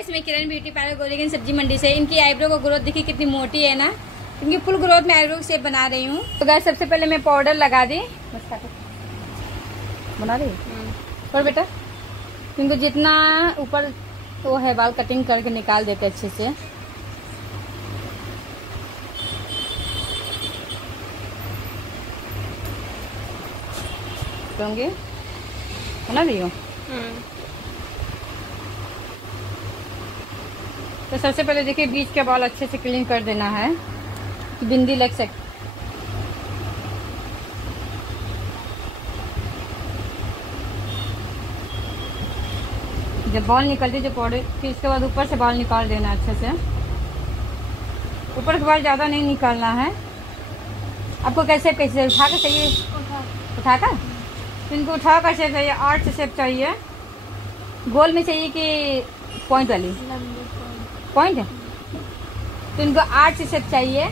इसमें किरण beauty parlour गोलीगंज सब्जी मंडी से इनकी आईब्रो को ग्रोथ देखिए कितनी मोटी है ना। इनकी फुल ग्रोथ में आईब्रो शेप बना रही हूँ। तो गाइस सबसे पहले मैं पाउडर लगा दी, बस बना दी और बेटा इनको जितना ऊपर वो है बाल कटिंग करके निकाल देते अच्छे से। बना रही हूँ। तो सबसे पहले देखिए बीच के बाल अच्छे से क्लीन कर देना है, बिंदी लग सकती। जब बाल निकलते जो पाउडर, फिर इसके बाद ऊपर से बाल निकाल देना अच्छे से। ऊपर के बाल ज़्यादा नहीं निकालना है। आपको कैसे कैसे उठा कर चाहिए? उठा कर इनको उठा कर शेप चाहिए, आर्च शेप चाहिए। गोल में चाहिए कि पॉइंट वाली? पॉइंट है तो इनको आर्च शेप चाहिए।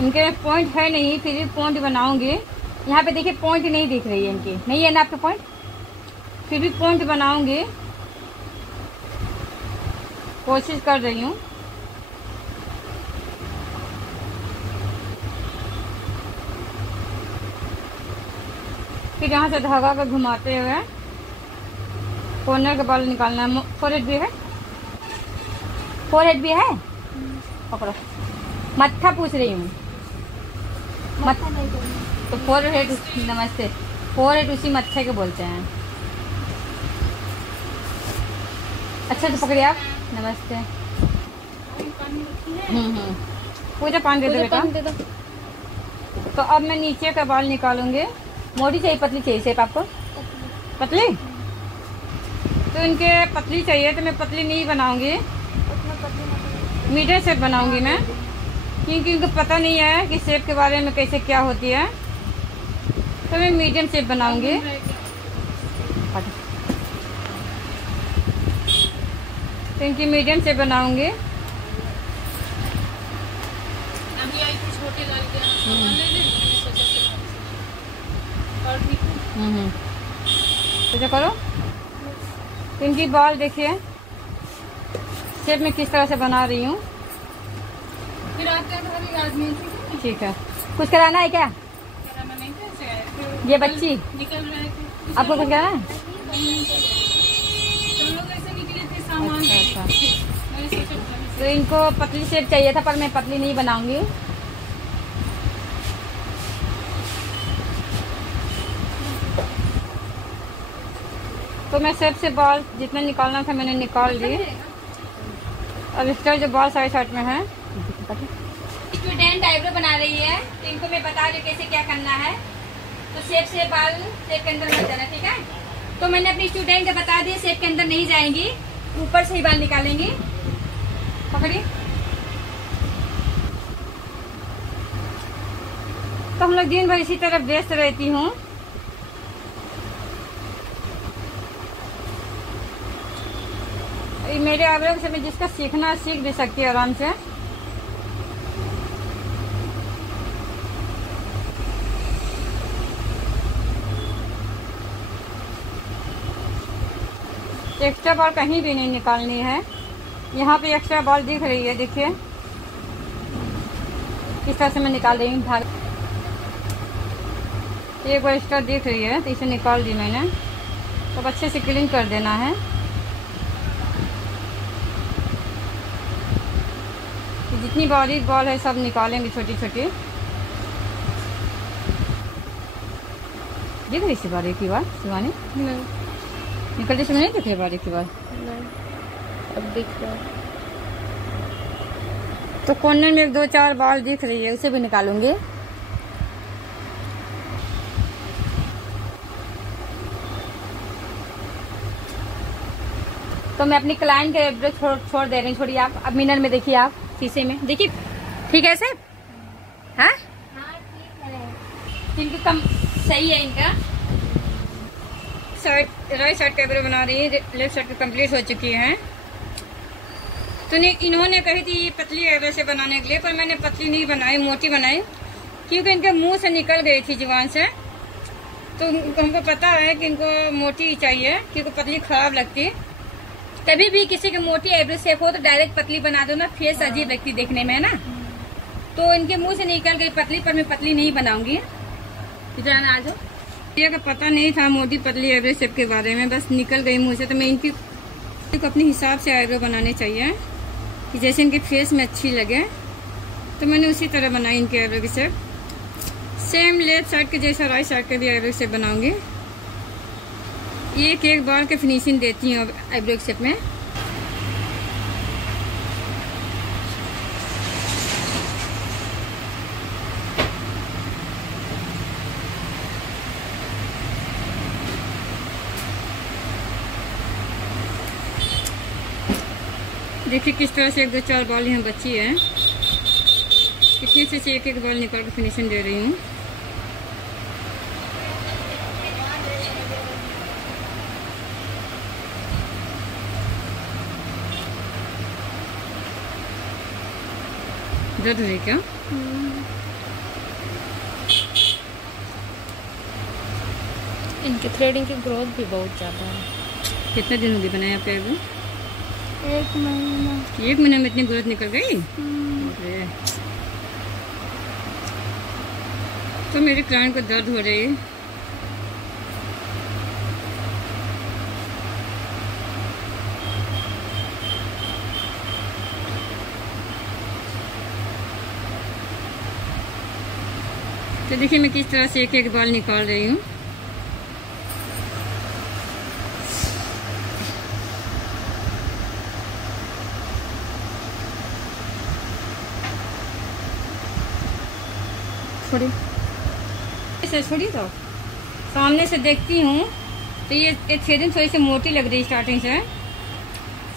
इनके पॉइंट है नहीं, फिर भी पॉइंट बनाऊंगी। यहाँ पे देखिए पॉइंट नहीं दिख रही है इनकी, नहीं है ना आपके पॉइंट, फिर भी पॉइंट बनाऊंगी, कोशिश कर रही हूँ। फिर यहाँ से धागा को घुमाते हुए कॉर्नर के बाल निकालना है। फोरहेड भी है, फोरहेड भी है, पकड़ो। मत्था पूछ रही हूँ, तो फोरहेड, नमस्ते, फोरहेड उसी मत्थे के बोलते हैं। अच्छा तो पकड़िए आप, नमस्ते। पूजा पानी दे दो बेटा। तो अब मैं नीचे का बाल निकालूंगी। मोटी चाहिए पतली चाहिए शेप आपको? पतली? तो इनके पतली चाहिए तो मैं पतली नहीं बनाऊंगी, मीडियम शेप बनाऊंगी मैं, क्योंकि इनको पता नहीं है कि शेप के बारे में कैसे क्या होती है। तो मैं मीडियम शेप बनाऊंगी। तो इनकी मीडियम शेप बनाऊंगी। तो करो। तो इनकी बाल देखिए शेप में किस तरह से बना रही हूँ। फिर ठीक है, कुछ कराना है क्या? ये बच्ची निकल रहा है, आपको कुछ कराना है? अच्छा। तो इनको पतली शेप चाहिए था पर मैं पतली नहीं बनाऊंगी। तो मैं शेप से बाल जितना निकालना था मैंने निकाल ली। अब इसका जो बाल साइड में है, स्टूडेंट आईब्रो बना रही है तो इनको मैं बता रही हूँ कैसे क्या करना है। तो शेप से बाल शेप के अंदर मत जाना, ठीक है? तो मैंने अपनी स्टूडेंट को बता दिया शेप के अंदर नहीं जाएंगी, ऊपर से ही बाल निकालेंगी। पकड़िए। तो हम लोग दिन भर इसी तरह व्यस्त रहती हूँ। मेरे आईब्रो से मैं जिसका सीखना सीख भी सकती है आराम से। एक्स्ट्रा बाल कहीं भी नहीं निकालनी है। यहाँ पे एक्स्ट्रा बाल दिख रही है, देखिए किस तरह से मैं निकाल रही हूँ। धागा एक बार एक्स्ट्रा दिख रही है तो इसे निकाल दी मैंने। तो अच्छे से क्लीन कर देना है। जितनी बारीक बाल है सब निकालेंगे छोटी छोटी। दिख रही सी बारीक की बाल शिवानी? नहीं निकलते समय नहीं दिख रही बारीक की बाल? नहीं अब दिख रहा है। तो कॉर्नर में 1-2-4 बाल दिख रही है, उसे भी निकालूंगी। तो मैं अपनी क्लाइंट के आईब्रो छोड़ दे रही हूँ। छोड़िए आप, अब मिरर में देखिए, आप शीशे में देखिए, ठीक है सर? हाँ इनकी कम सही है। इनका शर्ट, राइट साइड का आईब्रो बना रही है, लेफ्ट साइड कंप्लीट हो चुकी है। तो इन्होंने कही थी पतली आईब्रो से बनाने के लिए, पर मैंने पतली नहीं बनाई, मोटी बनाई, क्योंकि इनके मुंह से निकल गई थी जुबान से। तो हमको पता है कि इनको मोटी चाहिए क्योंकि पतली खराब लगती। कभी भी किसी की मोटी आईब्रो शेप हो तो डायरेक्ट पतली बना दो ना, फेस अजीब लगती देखने में, है ना। तो इनके मुंह से निकल गई पतली, पर मैं पतली नहीं बनाऊंगी। जाना आ जाओ। ये का पता नहीं था मोटी पतली आईब्रो शेप के बारे में, बस निकल गई मुंह से। तो मैं इनकी को अपने हिसाब से आईब्रो बनाने चाहिए कि जैसे इनके फेस में अच्छी लगे, तो मैंने उसी तरह बनाई इनकी आईब्रो की शेप। सेम लेफ्ट साइड के जैसा राइट साइड के भी आईब्रो शेप बनाऊंगी। एक बार के फिनिशिंग देती हूँ आईब्रो शेप में। देखिए किस तरह से 1 2 4 बाल यहाँ बची है। कितने अच्छे से एक बाल निकाल कर फिनिशिंग दे रही हूँ। दर्द है क्या? इनकी थ्रेडिंग की ग्रोथ भी बहुत ज्यादा है। कितने दिन हो गए बनाए आपके आईब्रो? 1 महीना। 1 महीने में इतनी ग्रोथ निकल गई? अरे तो मेरे क्लाइंट को दर्द हो रही है। तो देखिए मैं किस तरह से एक बाल निकाल रही हूँ। छोड़ी तो सामने से देखती हूँ तो ये थ्रेडिंग थोड़ी सी मोटी लग रही है स्टार्टिंग से।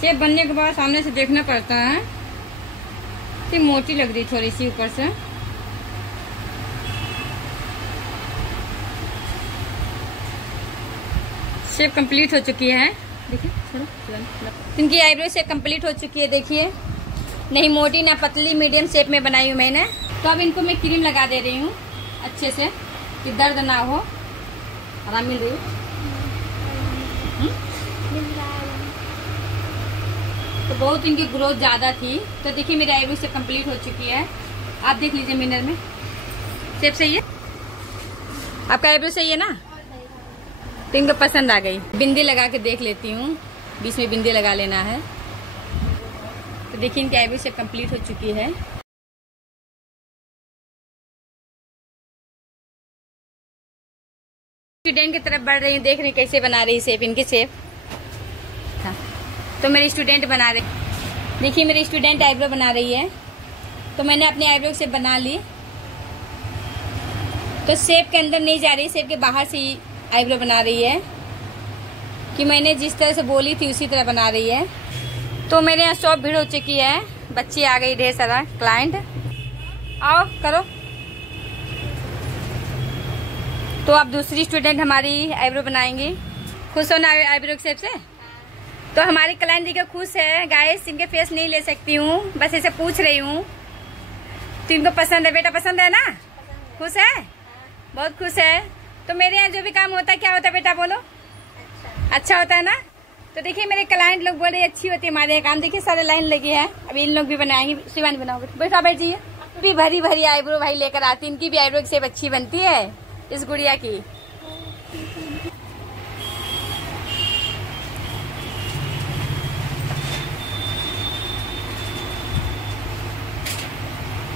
शेप बनने के बाद सामने से देखना पड़ता है कि मोटी लग रही थोड़ी सी ऊपर से। शेप कंप्लीट हो चुकी है। देखिए इनकी आईब्रो शेप कंप्लीट हो चुकी है। देखिए नहीं मोटी ना पतली, मीडियम शेप में बनाई हूँ मैंने। तो अब इनको मैं क्रीम लगा दे रही हूँ अच्छे से कि दर्द ना हो। आराम मिल रही है। तो बहुत इनकी ग्रोथ ज्यादा थी। तो देखिए मेरी आईब्रो शेप कंप्लीट हो चुकी है। आप देख लीजिए मिरर में। शेप सही है? आपका आईब्रो सही है ना? तो इनको पसंद आ गई। बिंदी लगा के देख लेती हूँ, बीच में बिंदी लगा लेना है। तो देखिए इनकी आईब्रो शेप कंप्लीट हो चुकी है। स्टूडेंट की तरफ बढ़ रही हूँ, देख रही कैसे बना रही शेप, इनकी शेप। हाँ। तो मेरी स्टूडेंट बना रही। देखिए मेरी स्टूडेंट आईब्रो बना रही है। तो मैंने अपनी आईब्रो शेप बना ली। तो शेप के अंदर नहीं जा रही, शेप के बाहर से ही आईब्रो बना रही है कि मैंने जिस तरह से बोली थी उसी तरह बना रही है। तो मेरे यहाँ शॉप भीड़ हो चुकी है, बच्ची आ गई, ढेर सारा क्लाइंट। आओ करो। तो अब दूसरी स्टूडेंट हमारी आईब्रो बनाएंगी। खुश हो ना आईब्रो शेप से? तो हमारी क्लाइंट देखिए खुश है। गाइस इनके फेस नहीं ले सकती हूँ, बस ऐसे पूछ रही हूँ। तो इनको पसंद है? बेटा पसंद है ना? खुश है? बहुत खुश है। तो मेरे यहाँ जो भी काम होता है क्या होता है बेटा बोलो? अच्छा होता है ना? तो देखिए मेरे क्लाइंट लोग बोल रहे अच्छी होती है हमारे यहाँ काम। देखिए सारे लाइन लगी है। अभी इन लोग भी बनाएंगे। शिवानी बनाओगे? बैठा बैठ जाइए। भी भरी भरी आईब्रो भाई लेकर आती। इनकी भी आईब्रो शेप अच्छी बनती है इस गुड़िया की।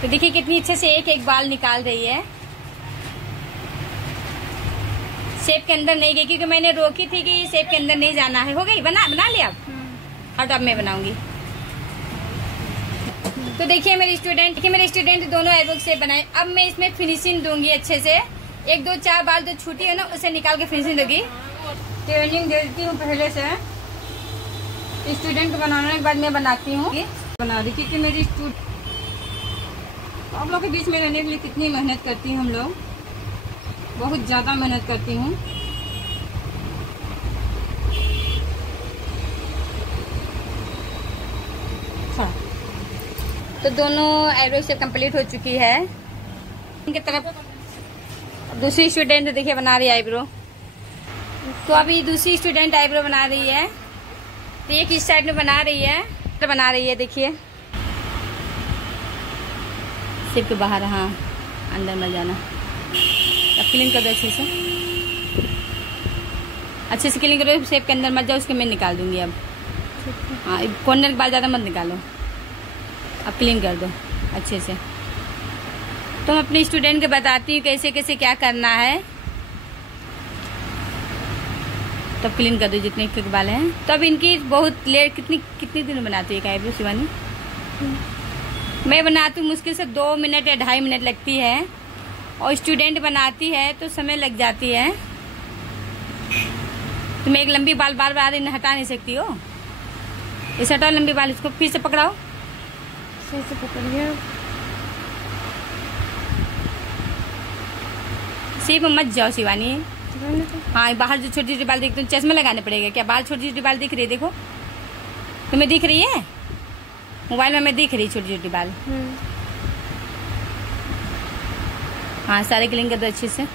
तो देखिए कितनी अच्छे से एक बाल निकाल रही है। शेप के अंदर नहीं गई क्योंकि मैंने रोकी थी कि शेप के अंदर नहीं जाना है। हो गई? बना लिया अब? अब मैं बनाऊंगी। तो देखिए मेरी स्टूडेंट दोनों आईब्रो शेप बनाए। अब मैं इसमें फिनिशिंग दूंगी अच्छे से। 1 2 4 बाल जो छूटी है ना उसे निकाल के फिनिशिंग दूंगी। ट्रेनिंग देती हूँ पहले से। स्टूडेंट को बनाने के बाद मैं बनाती हूँ। बना दी क्योंकि मेरी आप लोग के बीच में रहने के लिए कितनी मेहनत करती हूँ हम लोग। बहुत ज्यादा मेहनत करती हूँ। तो दोनों आईब्रो शेप कंप्लीट हो चुकी है। इनके तरफ दूसरी स्टूडेंट देखिए बना रही है आईब्रो। तो अभी दूसरी स्टूडेंट आईब्रो बना रही है। तो एक इस साइड में बना रही है, तो बना रही है देखिए। सिर्फ के बाहर, हाँ अंदर मत जाना। अब क्लीन कर दो अच्छे से क्लीन करो। शेप के अंदर मत जाओ, उसके मैं निकाल दूंगी अब। हाँ कॉर्नर के बाल ज़्यादा मत निकालो। अब क्लीन कर दो अच्छे से। तो मैं अपने स्टूडेंट को बताती हूँ कैसे कैसे क्या करना है। तब तो क्लीन कर दो जितने के बाल हैं। तो अब इनकी बहुत लेट कितनी दिन बनाती है आईब्रो शिवानी? मैं बनाती हूँ मुश्किल से 2 मिनट या 2.5 मिनट लगती है, और स्टूडेंट बनाती है तो समय लग जाती है। तुम एक लंबी बाल बार बार हटा नहीं सकती हो। इस हटाओ लंबी बाल, इसको फिर से पकड़ाओ। सही से पकड़िए। सिर्फ मत जाओ शिवानी। हाँ बाहर जो छोटी छोटी बाल दिखती है, चश्मा लगाने पड़ेगा क्या? बाल छोटी छोटी बाल दिख रही है, देखो तुम्हें दिख रही है? मोबाइल में मैं दिख रही छोटी छोटी बाल। हाँ सारे क्लीन कर दो अच्छे से।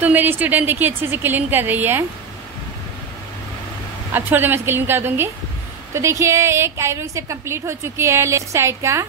तो मेरी स्टूडेंट देखिए अच्छे से क्लीन कर रही है। अब छोड़ दो, मैं क्लीन कर दूंगी। तो देखिए एक आईब्रो शेप कंप्लीट हो चुकी है लेफ्ट साइड का।